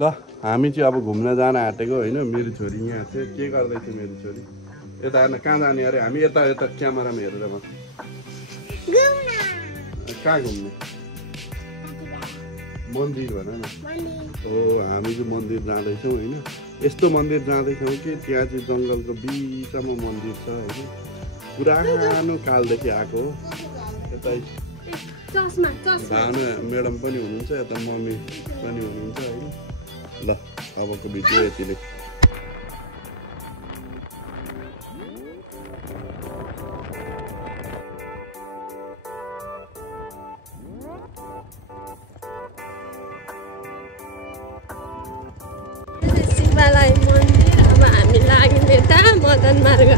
ल हामी चाहिँ अब घुम्न जान आँटेको होइन मेरो छोरी यहाँ चाहिँ के गर्दैछ मेरो छोरी यता हेर्न कहाँ जाने अरे हामी यता यता क्यामेरामा हेरेर म कहाँ घुम्ने मन्दिर भन न हो हामी चाहिँ मन्दिर जाँदैछौँ होइन यस्तो मन्दिर जाँदैछौँ कि त्यहाँ चाहिँ जङ्गलको बिचमा मन्दिर छ होइन पुरानो कालदेखि आएको हो यता भावना म्याडम पनि हुनुहुन्छ यता मम्मी पनि हुनुहुन्छ होइन ल अबको भिडियो यति नै शिवालय मन्दिर अब हामी लाग्यौँ यता मदन मार्ग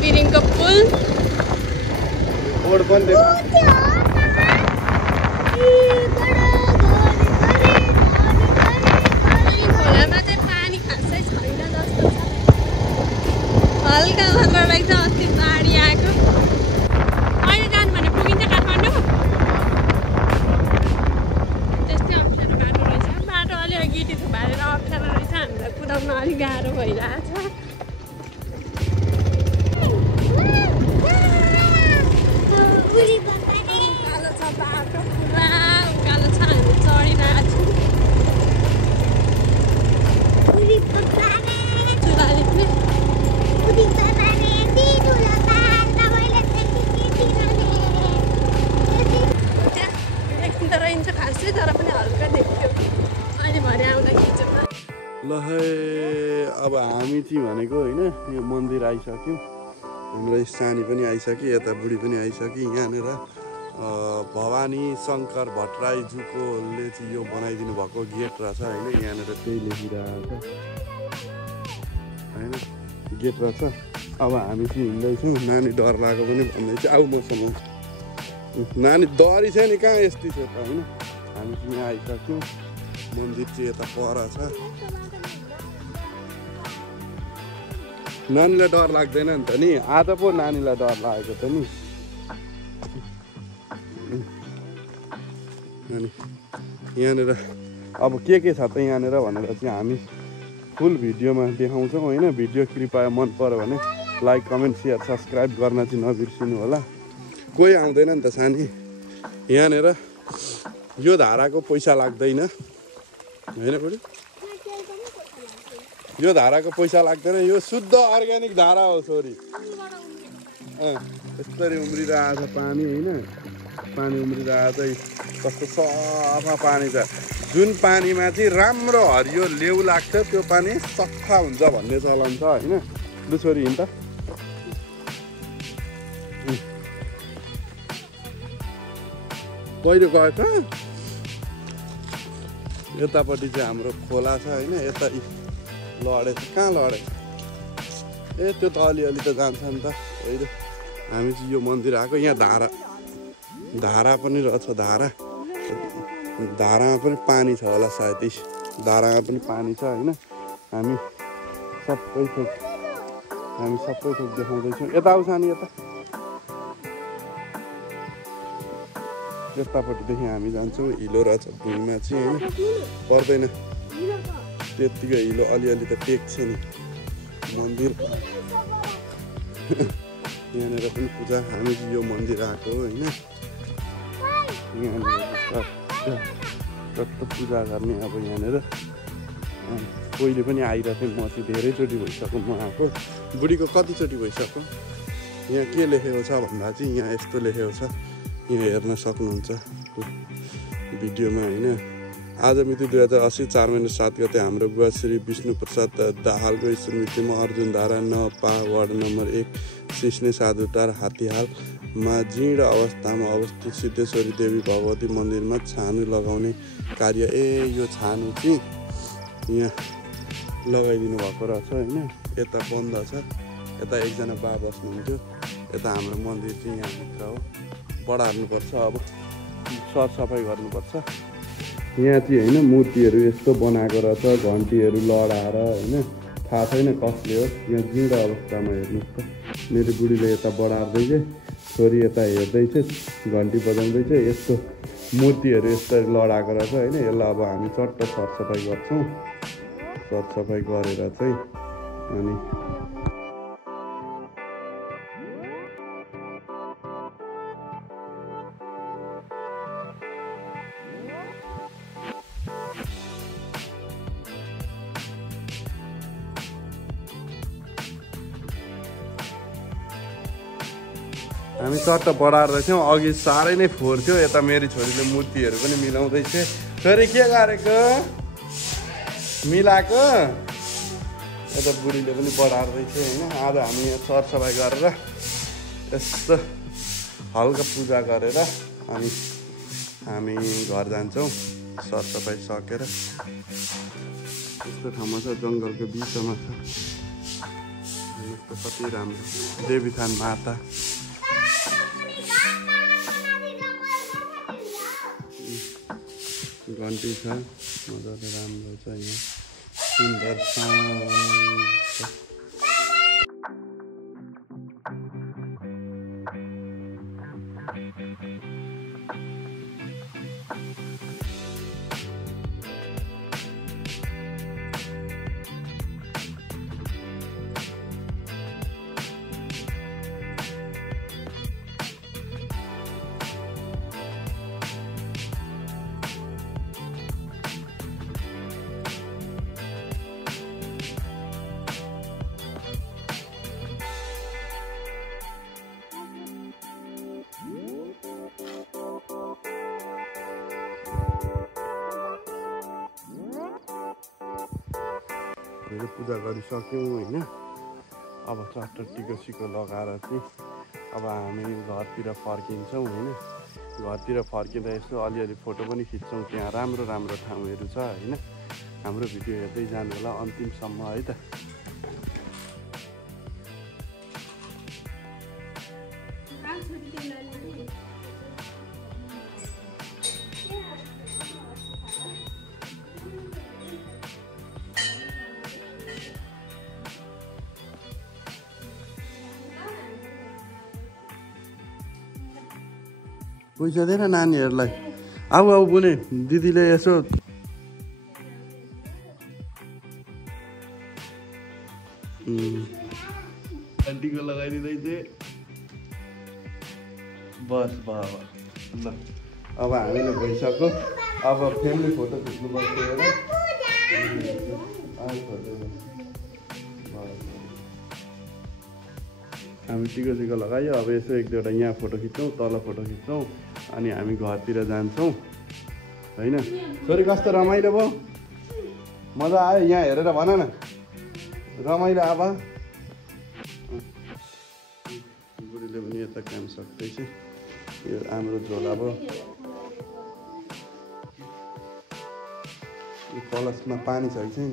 बिरिङको पुल खोलामा चाहिँ पानी खासै छैन जस्तो छ हल्का हल्का रहेछ अस्ति बाढी आएको अहिले जानु भने पुगिन्छ काठमाडौँ त्यस्तै अप्ठ्यारो बाटो रहेछ बाटो अलि गिटी थुपारेर अप्ठ्यारो रहेछ हामीलाई कुदाउन अलिक गाह्रो भइरहेछ ल है अब हामी चाहिँ भनेको होइन यो मन्दिर आइसक्यौँ हामीलाई सानी पनि आइसक्यो यता बुढी पनि आइसक्यो यहाँनिर भवानी शङ्कर भट्टराईज्यूकोले चाहिँ यो बनाइदिनु भएको गेट रहेछ होइन यहाँनिर त्यही लेखिरहेको छ होइन गेट रहेछ अब हामी चाहिँ हिँड्दैछौँ नानी डर लागेको पनि भन्दैछ आऊ मसँग नानी डरी छ नि कहाँ यस्तै छ त होइन हामी चाहिँ यहाँ आइसक्यौँ मन्दिर चाहिँ यता पर छ नानीलाई डर लाग्दैन नि त नि आज पो नानीलाई डर लागेको त नि अनि यहाँनिर अब के छ त यहाँनिर भनेर चाहिँ हामी फुल भिडियोमा देखाउँछौँ होइन भिडियो कृपया मन पर्यो भने लाइक कमेन्ट सेयर सब्सक्राइब गर्न चाहिँ नबिर्सिनु होला कोही आउँदैन नि त सानी यहाँनिर यो धाराको पैसा लाग्दैन होइन बुढी यो धाराको पैसा लाग्दैन यो शुद्ध अर्ग्यानिक धारा हो छोरी यसरी उम्रिरहेको छ पानी होइन पानी उम्रिरहेको छ कस्तो सफा पानी छ जुन पानीमा चाहिँ राम्रो हरियो लेउ लाग्छ त्यो पानी सफा हुन्छ भन्ने चलन छ होइन लु छोरी हिँड त पहिरो गएछ यतापट्टि चाहिँ हाम्रो खोला छ होइन यता लडेछ कहाँ लडेछ ए त्यो त अलिअलि त जान्छ नि त होइन हामी चाहिँ यो मन्दिर आएको यहाँ धारा पनि रहेछ धारामा पनि पानी छ होला सायद धारामा पनि पानी छ होइन हामी सबै थोक देखाउँदैछौँ यता आउँछ नि यतापट्टिदेखि हामी जान्छौँ हिलो रहेछ भुइँमा चाहिँ होइन पर्दैन त्यत्तिकै हिलो अलिअलि त टेक्छ नि मन्दिर यहाँनिर पनि पूजा हामी यो मन्दिर आएको होइन यहाँनिर पूजा गर्ने अब यहाँनिर पहिले पनि आइरहेको थिएँ म चाहिँ धेरैचोटि भइसक्यो म आएको बुढीको कतिचोटि भइसक्यो यहाँ के लेखेको छ भन्दा चाहिँ यहाँ यस्तो लेखेको छ यहाँ हेर्न सक्नुहुन्छ भिडियोमा होइन आज मिति 2080 4 महिना 7 गते हाम्रो बुवा श्री विष्णु प्रसाद दाहालको स्मृतिमा अर्जुन धारा नपा वार्ड नम्बर 1 सिस्ने साधुटार हात्तीहालमा जीर्ण अवस्थामा अवस्थित सिद्धेश्वरी देवी भगवती मन्दिरमा छानु लगाउने कार्य यो छानु चाहिँ यहाँ लगाइदिनु भएको रहेछ होइन यता बन्द छ यता एकजना बा बस्नुहुन्थ्यो यता हाम्रो मन्दिर चाहिँ यहाँभित्र हो बढार्नुपर्छ अब सरसफाइ गर्नुपर्छ यहाँ चाहिँ होइन मूर्तिहरू यस्तो बनाएको रहेछ घन्टीहरू लडाएर होइन थाहा छैन कसले हो यहाँ जिउँदो अवस्थामा हेर्नुहोस् त मेरो बुढीले यता बढार्दैछ छोरी यता हेर्दैछ घन्टी बजाउँदैछ यस्तो मूर्तिहरू यस्तरी लडाएको रहेछ होइन यसलाई अब हामी चट्ट सरसफाइ गर्छौँ सरसफाइ गरेर चाहिँ अनि हामी चट्ट बढार्दैथ्यौँ अघि साह्रै नै फोहोर थियो यता मेरी छोरीले मूर्तिहरू पनि मिलाउँदैछ छोरी के गरेको मिलाएको यता बुढीले पनि बढार्दैछ होइन आज हामी यहाँ सरसफाइ गरेर यस्तो हल्का पूजा गरेर अनि हामी घर जान्छौँ सरसफाइ सकेर यस्तो ठाउँमा छ जङ्गलको बिचमा छ कति राम्रो देवीथान माता घन्टी छ मजाले राम्रो छ यहाँ सुन्दर छ पूजा गरिसक्यौँ होइन अब चट्ट टिको सिको लगाएर चाहिँ अब हामी घरतिर फर्किन्छौँ होइन घरतिर फर्किँदा यसो अलिअलि फोटो पनि खिच्छौँ त्यहाँ राम्रो राम्रो ठाउँहरू छ होइन हाम्रो भिडियो हेर्दै जानु होला अन्तिमसम्म है त पैसा दिएर नानीहरूलाई अब बुने दिदीले यसो आन्टीको लगाइदिँदैछ बस बाबा ल अब हामीले भइसक्यो अब फ्यामिली फोटो खिच्नुपर्छ हामी टिको सिको लगायो अब यसो एक दुईवटा यहाँ फोटो खिच्छौँ तल फोटो खिच्छौँ अनि हामी घरतिर जान्छौँ होइन छोरी कस्तो रमाइलो भयो मजा आयो यहाँ हेरेर भन न रमाइलो अब बुढीले पनि यता काम सक्दैछ यो हाम्रो झोला भयो यो कलशमा पानी छ कि छैन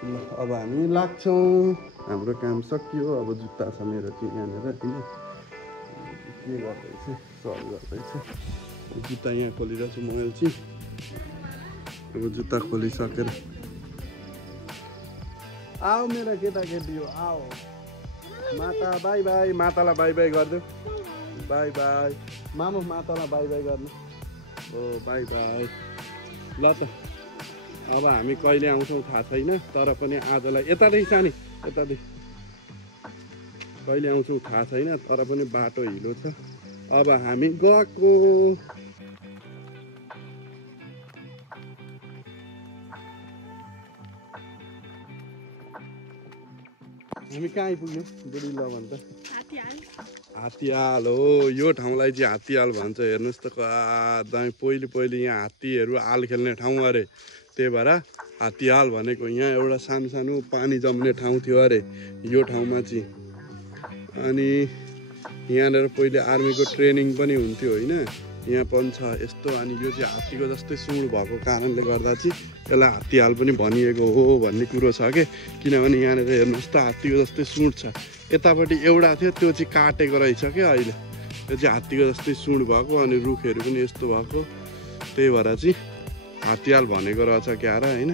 अब हामी लाग्छौँ हाम्रो काम सकियो अब जुत्ता छ मेरो चाहिँ यहाँनिर किन के गर्दैछ सर गर्दैछ जुत्ता यहाँ खोलिरहेको छु मैले चाहिँ अब जुत्ता खोलिसकेर आओ मेरो केटाकेटी हो आओ माता बाई बाई मातालाई बाई बाई गरिदेऊ बाई बाई मामु मातालाई बाई बाई गर्नु ओ बाई बाई ल त अब हामी कहिले आउँछौँ थाहा छैन तर पनि आजलाई यतादेखि सानी यतादेखि कहिले आउँछौँ थाहा छैन तर पनि बाटो हिलो छ अब हामी गएको हामी कहाँ आइपुग्यौँ बुढी ल भन्छ हात्तीहाल हो यो ठाउँलाई चाहिँ हात्तीहाल भन्छ हेर्नुहोस् त दामी पहिले यहाँ हात्तीहरू हाल खेल्ने ठाउँ अरे त्यही भएर हात्तीहाल भनेको यहाँ एउटा सानो सानो पानी जम्ने ठाउँ थियो अरे यो ठाउँमा चाहिँ अनि यहाँनिर पहिले आर्मीको ट्रेनिङ पनि हुन्थ्यो होइन यहाँ पनि छ यस्तो। अनि यो चाहिँ हात्तीको जस्तै सुँड भएको कारणले गर्दा चाहिँ यसलाई हात्तीहाल पनि भनिएको हो भन्ने कुरो छ के। किनभने यहाँनिर हेर्नुहोस् त हात्तीको जस्तै सुँड छ। यतापट्टि एउटा थियो त्यो चाहिँ काटेको रहेछ क्या अहिले। यो चाहिँ हात्तीको जस्तै सुँड भएको अनि रुखहरू पनि यस्तो भएको, त्यही भएर चाहिँ हात्तीहाल भनेको रहेछ क्या र होइन।